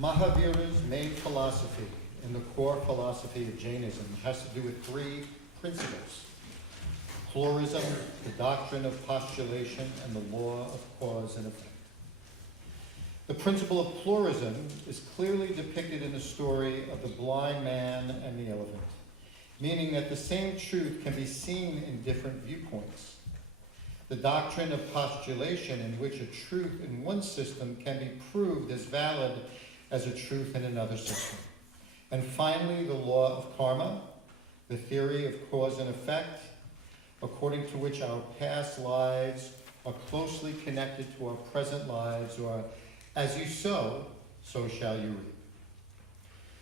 Mahavira's main philosophy in the core philosophy of Jainism has to do with three principles: pluralism, the doctrine of postulation, and the law of cause and effect. The principle of pluralism is clearly depicted in the story of the blind man and the elephant, meaning that the same truth can be seen in different viewpoints. The doctrine of postulation, in which a truth in one system can be proved as valid as a truth in another system. And finally, the law of karma, the theory of cause and effect, according to which our past lives are closely connected to our present lives, or as you sow, so shall you reap.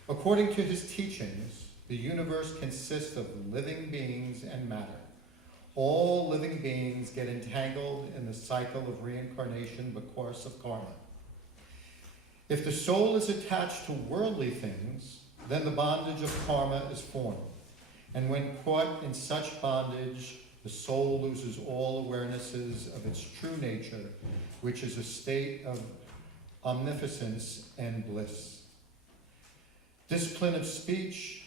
According to his teachings, the universe consists of living beings and matter. All living beings get entangled in the cycle of reincarnation because of karma. If the soul is attached to worldly things, then the bondage of karma is formed. And when caught in such bondage, the soul loses all awarenesses of its true nature, which is a state of omniscience and bliss. Discipline of speech,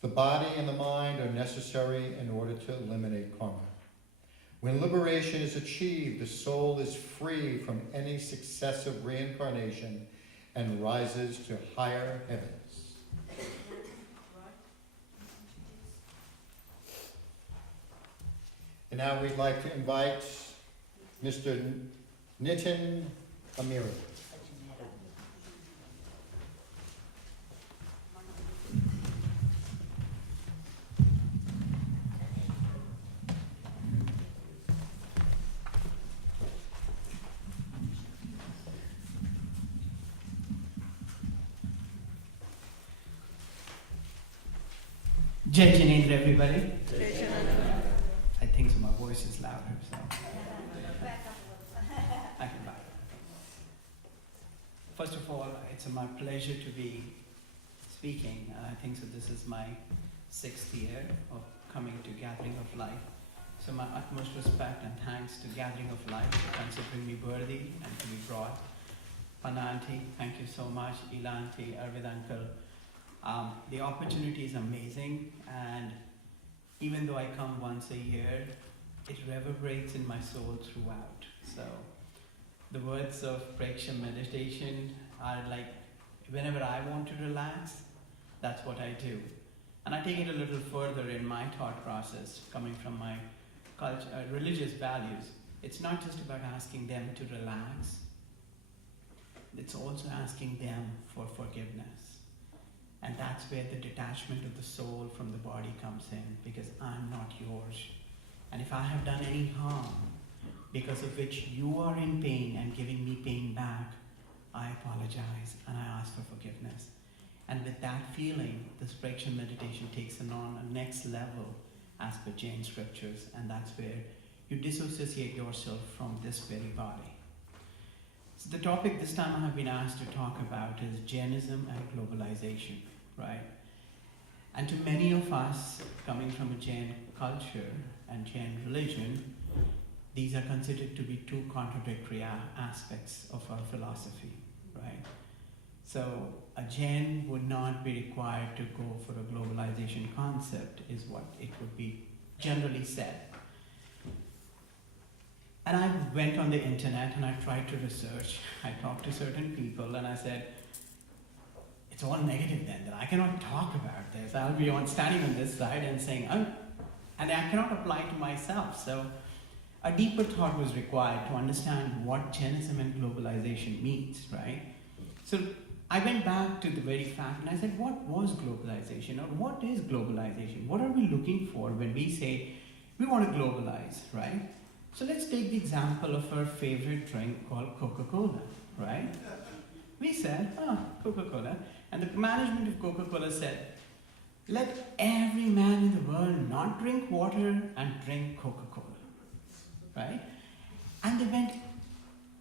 the body and the mind are necessary in order to eliminate karma. When liberation is achieved, the soul is free from any successive reincarnation and rises to higher heavens. And now we'd like to invite Mr. Nitin Aimera. Jai Janendra, everybody. I think so, my voice is louder, so I can back up. First of all, it's my pleasure to be speaking. I think so this is my 6th year of coming to Gathering of Life. So my utmost respect and thanks to Gathering of Life for considering me worthy and to be brought. Panna Auntie, thank you so much. Ila Auntie, Arvid Uncle. The opportunity is amazing, and even though I come once a year, it reverberates in my soul throughout. So the words of Preksha meditation are like, whenever I want to relax, that's what I do. And I take it a little further in my thought process, coming from my culture, religious values. It's not just about asking them to relax, it's also asking them for forgiveness. And that's where the detachment of the soul from the body comes in, because I'm not yours. And if I have done any harm, because of which you are in pain and giving me pain back, I apologize and I ask for forgiveness. And with that feeling, the Preksha meditation takes it on a next level as per Jain scriptures, and that's where you disassociate yourself from this very body. So the topic this time I have been asked to talk about is Jainism and globalization, right? And to many of us, coming from a Jain culture and Jain religion, these are considered to be two contradictory aspects of our philosophy, right? So a Jain would not be required to go for a globalization concept, is what it would be generally said. And I went on the internet and I tried to research. I talked to certain people and I said, it's all negative then, that I cannot talk about this. I'll be standing on this side and saying, oh, and I cannot apply to myself. So a deeper thought was required to understand what Jainism and globalization means, right? So I went back to the very fact and I said, what was globalization, or what is globalization? What are we looking for when we say we want to globalize, right? So let's take the example of our favorite drink called Coca-Cola, right? We said, Coca-Cola. And the management of Coca-Cola said, let every man in the world not drink water and drink Coca-Cola, right? And they went,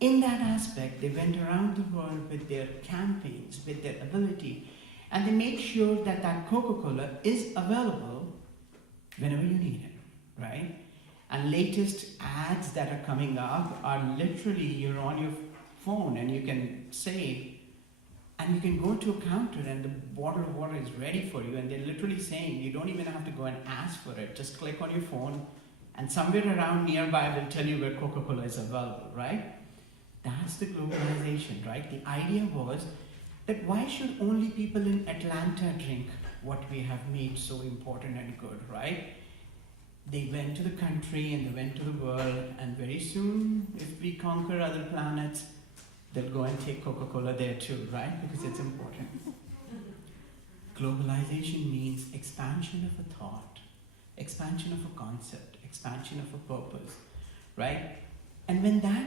in that aspect, they went around the world with their campaigns, with their ability, and they made sure that that Coca-Cola is available whenever you need it, right? And latest ads that are coming up are literally, you're on your phone and you can save, And you can go to a counter and the bottle of water is ready for you, and they're literally saying you don't even have to go and ask for it. Just click on your phone, and somewhere around nearby will tell you where Coca-Cola is available, right? That's the globalization, right? The idea was that why should only people in Atlanta drink what we have made so important and good, right? They went to the country and they went to the world, and very soon, if we conquer other planets, they'll go and take Coca-Cola there too, right? Because it's important. Globalization means expansion of a thought, expansion of a concept, expansion of a purpose, right? And when that,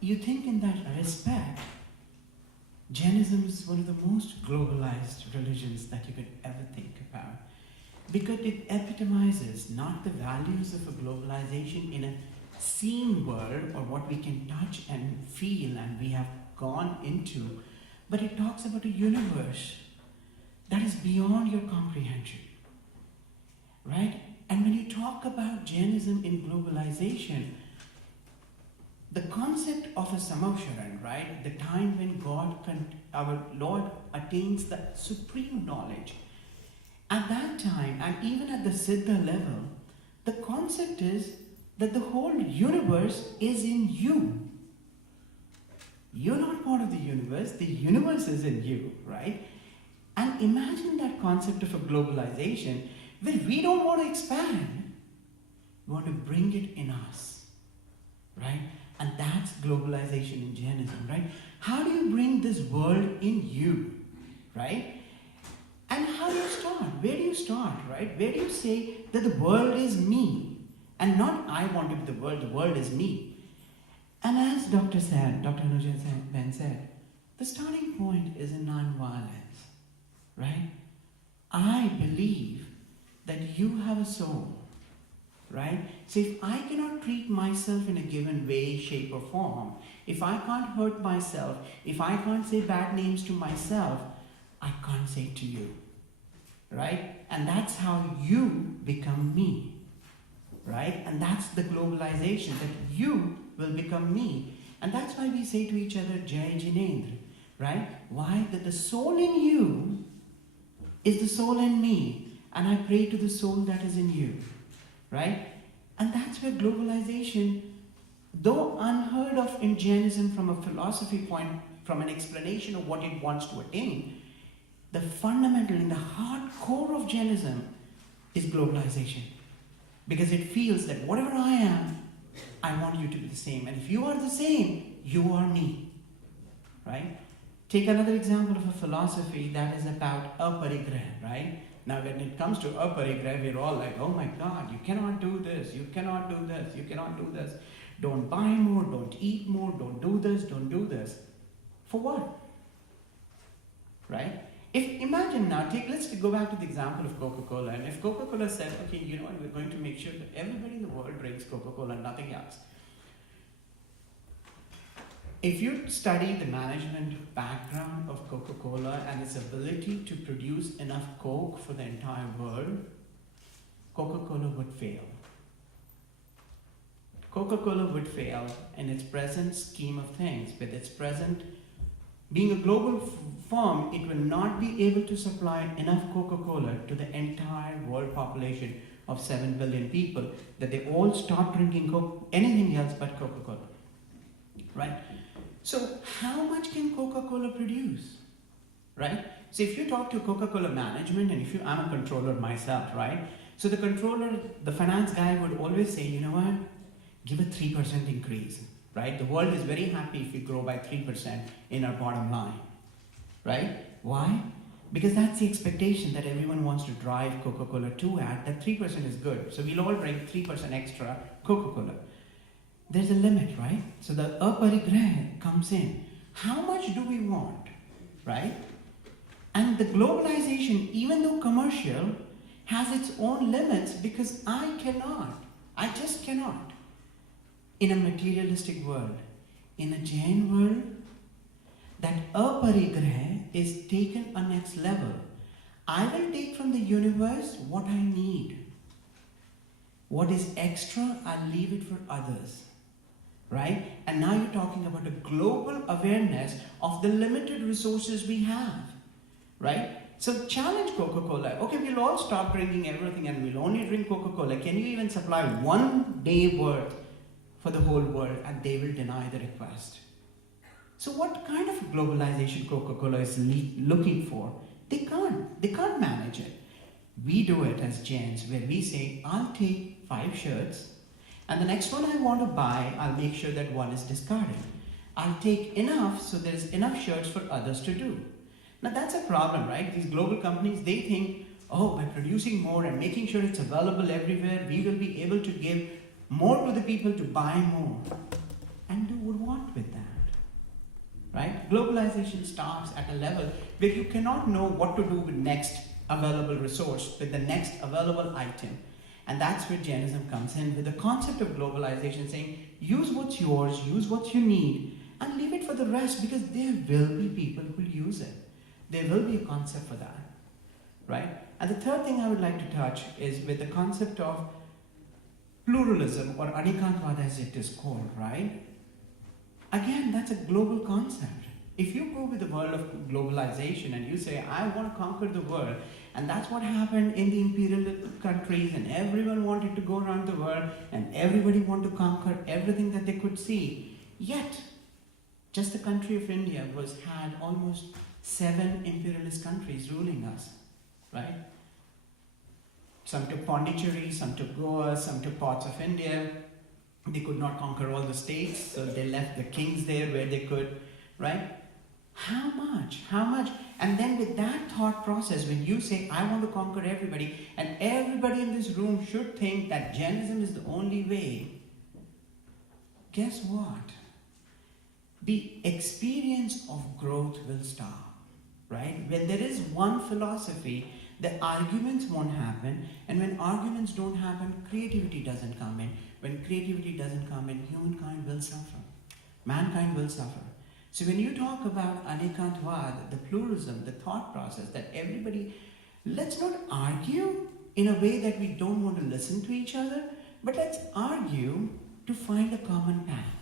you think in that respect, Jainism is one of the most globalized religions that you could ever think about, because it epitomizes not the values of a globalization in a seen world or what we can touch and feel and we have gone into, but it talks about a universe that is beyond your comprehension, right? And when you talk about Jainism in globalization, the concept of a Samavsharan, right? The time when our Lord attains the supreme knowledge. At that time, and even at the Siddha level, the concept is that the whole universe is in you. You're not part of the universe is in you, right? And imagine that concept of a globalization where we don't want to expand, we want to bring it in us, right? And that's globalization in Jainism, right? How do you bring this world in you, right? And how do you start? Where do you start, right? Where do you say that the world is me? And not I want to be the world is me. And as Dr. Anuja Ben said, the starting point is in non-violence, right? I believe that you have a soul, right? So if I cannot treat myself in a given way, shape or form, if I can't hurt myself, if I can't say bad names to myself, I can't say to you, right? And that's how you become me, right? And that's the globalization, that you will become me. And that's why we say to each other, Jai Jinendra, right? Why? That the soul in you is the soul in me, and I pray to the soul that is in you, right? And that's where globalization, though unheard of in Jainism from a philosophy point, from an explanation of what it wants to attain, the fundamental, in the heart core of Jainism is globalization. Because it feels that whatever I am, I want you to be the same. And if you are the same, you are me, right? Take another example of a philosophy that is about aparigraha, right? Now when it comes to aparigraha, we're all like, oh my God, you cannot do this, you cannot do this, you cannot do this. Don't buy more, don't eat more, don't do this, don't do this. For what? Right? If imagine now, let's go back to the example of Coca-Cola. And if Coca-Cola said, okay, you know what, we're going to make sure that everybody in the world drinks Coca-Cola and nothing else. If you study the management background of Coca-Cola and its ability to produce enough Coke for the entire world, Coca-Cola would fail. Coca-Cola would fail in its present scheme of things, with its present, being a global firm, it will not be able to supply enough Coca-Cola to the entire world population of 7 billion people, that they all stop drinking anything else but Coca-Cola, right? So how much can Coca-Cola produce, right? So if you talk to Coca-Cola management, and I'm a controller myself, right? So the controller, the finance guy would always say, you know what, give a 3% increase, right? The world is very happy if we grow by 3% in our bottom line, right? Why? Because that's the expectation that everyone wants to drive Coca-Cola to at, that 3% is good. So we'll all drink 3% extra Coca-Cola. There's a limit, right? So the aparigraha comes in. How much do we want, right? And the globalization, even though commercial, has its own limits, because I just cannot. In a materialistic world, in a Jain world, that aparigraha is taken a next level. I will take from the universe what I need. What is extra, I'll leave it for others. right? And now you're talking about a global awareness of the limited resources we have, right? So challenge Coca-Cola. Okay, we'll all stop drinking everything and we'll only drink Coca-Cola. Can you even supply 1 day worth for the whole world? And they will deny the request. So what kind of globalization Coca-Cola is looking for? They can't. They can't manage it. We do it as Jains, where we say, I'll take 5 shirts, and the next one I want to buy, I'll make sure that one is discarded. I'll take enough so there's enough shirts for others to do. Now that's a problem, right? These global companies, they think, oh, by producing more and making sure it's available everywhere, we will be able to give more to the people to buy more. And do what with that? Right? Globalization starts at a level where you cannot know what to do with next available resource, with the next available item. And that's where Jainism comes in with the concept of globalization, saying use what's yours, use what you need, and leave it for the rest, because there will be people who will use it. There will be a concept for that. Right? And the third thing I would like to touch is with the concept of pluralism, or Anikantwada as it is called, right? Again, that's a global concept. If you go with the world of globalization and you say, I want to conquer the world, and that's what happened in the imperial countries, and everyone wanted to go around the world, and everybody wanted to conquer everything that they could see. Yet, just the country of India had almost 7 imperialist countries ruling us, right? Some took Pondicherry, some took Goa, some took parts of India. They could not conquer all the states, so they left the kings there where they could, right? How much? How much? And then with that thought process, when you say, I want to conquer everybody, and everybody in this room should think that Jainism is the only way, guess what? The experience of growth will stop, right? When there is one philosophy, the arguments won't happen, and when arguments don't happen, creativity doesn't come in. When creativity doesn't come in, humankind will suffer. Mankind will suffer. So when you talk about Anikantwad, the pluralism, the thought process, that everybody, let's not argue in a way that we don't want to listen to each other, but let's argue to find a common path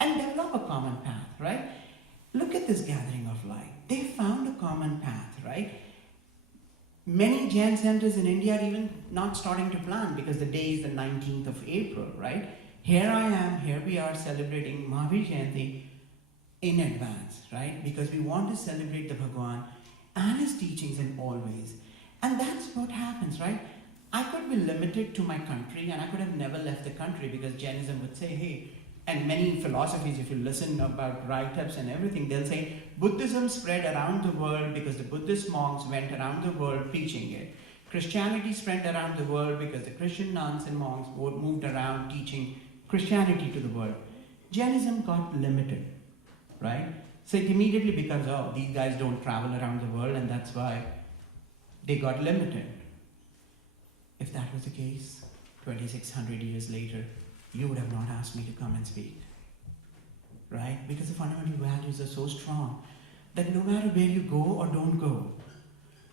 and develop a common path, right? Look at this gathering of light. They found a common path, right? Many Jain centers in India are even not starting to plan because the day is the 19th of April, right? Here I am, here we are celebrating Mahavir Jayanti in advance, right? Because we want to celebrate the Bhagwan and his teachings in all ways. And that's what happens, right? I could be limited to my country, and I could have never left the country, because Jainism would say, hey, and many philosophies, if you listen about write-ups and everything, they'll say Buddhism spread around the world because the Buddhist monks went around the world preaching it. Christianity spread around the world because the Christian nuns and monks moved around teaching Christianity to the world. Jainism got limited, right? So it immediately becomes, oh, these guys don't travel around the world, and that's why they got limited. If that was the case, 2,600 years later, you would have not asked me to come and speak, right? Because the fundamental values are so strong that no matter where you go or don't go,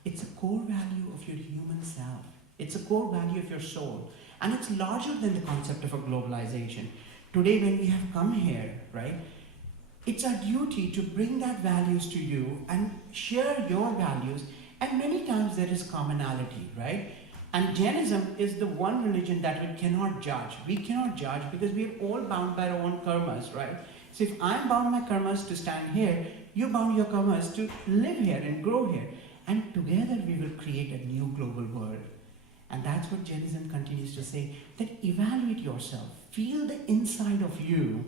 it's a core value of your human self. It's a core value of your soul. And it's larger than the concept of a globalization. Today, when we have come here, right, it's our duty to bring that values to you and share your values. And many times there is commonality, right? And Jainism is the one religion that we cannot judge. We cannot judge because we are all bound by our own karmas, right? So if I'm bound my karmas to stand here, you bound your karmas to live here and grow here. And together we will create a new global world. And that's what Jainism continues to say, that evaluate yourself. Feel the inside of you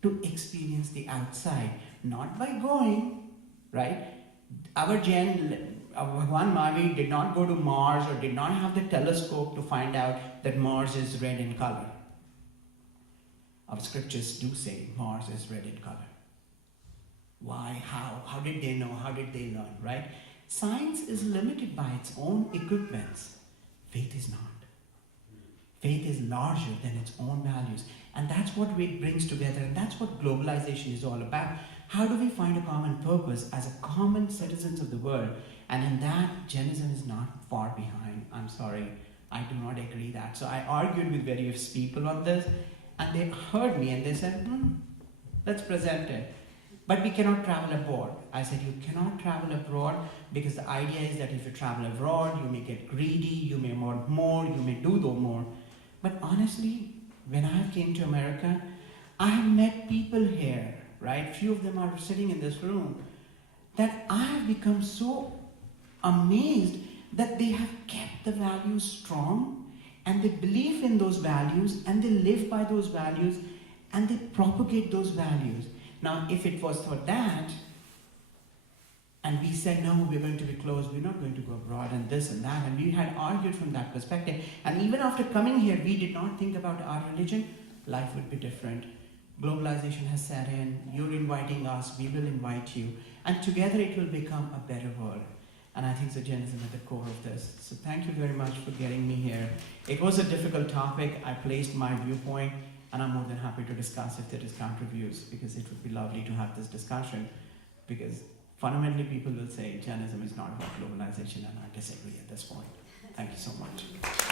to experience the outside. Not by going, right? Our Bhagwan Mahavir did not go to Mars or did not have the telescope to find out that Mars is red in color. Our scriptures do say Mars is red in color. Why? How? How did they know? How did they learn? Right? Science is limited by its own equipments. Faith is not. Faith is larger than its own values. And that's what it brings together. And that's what globalization is all about. How do we find a common purpose as a common citizens of the world? And in that, Jainism is not far behind. I'm sorry, I do not agree that. So I argued with various people on this, And they heard me and they said, let's present it. But we cannot travel abroad. I said, you cannot travel abroad because the idea is that if you travel abroad, you may get greedy, you may want more, you may do more. But honestly, when I came to America, I have met people here, right? Few of them are sitting in this room, that I have become so amazed that they have kept the values strong and they believe in those values and they live by those values and they propagate those values. Now, if it was for that, and we said, no, we're going to be closed, we're not going to go abroad, and this and that, and we had argued from that perspective, and even after coming here, we did not think about our religion, life would be different. Globalization has set in, you're inviting us, we will invite you, and together it will become a better world. And I think Jainism at the core of this. So thank you very much for getting me here. It was a difficult topic. I placed my viewpoint, and I'm more than happy to discuss if there is counter views, because it would be lovely to have this discussion, because fundamentally people will say Jainism is not about globalization, and I disagree at this point. Thank you so much.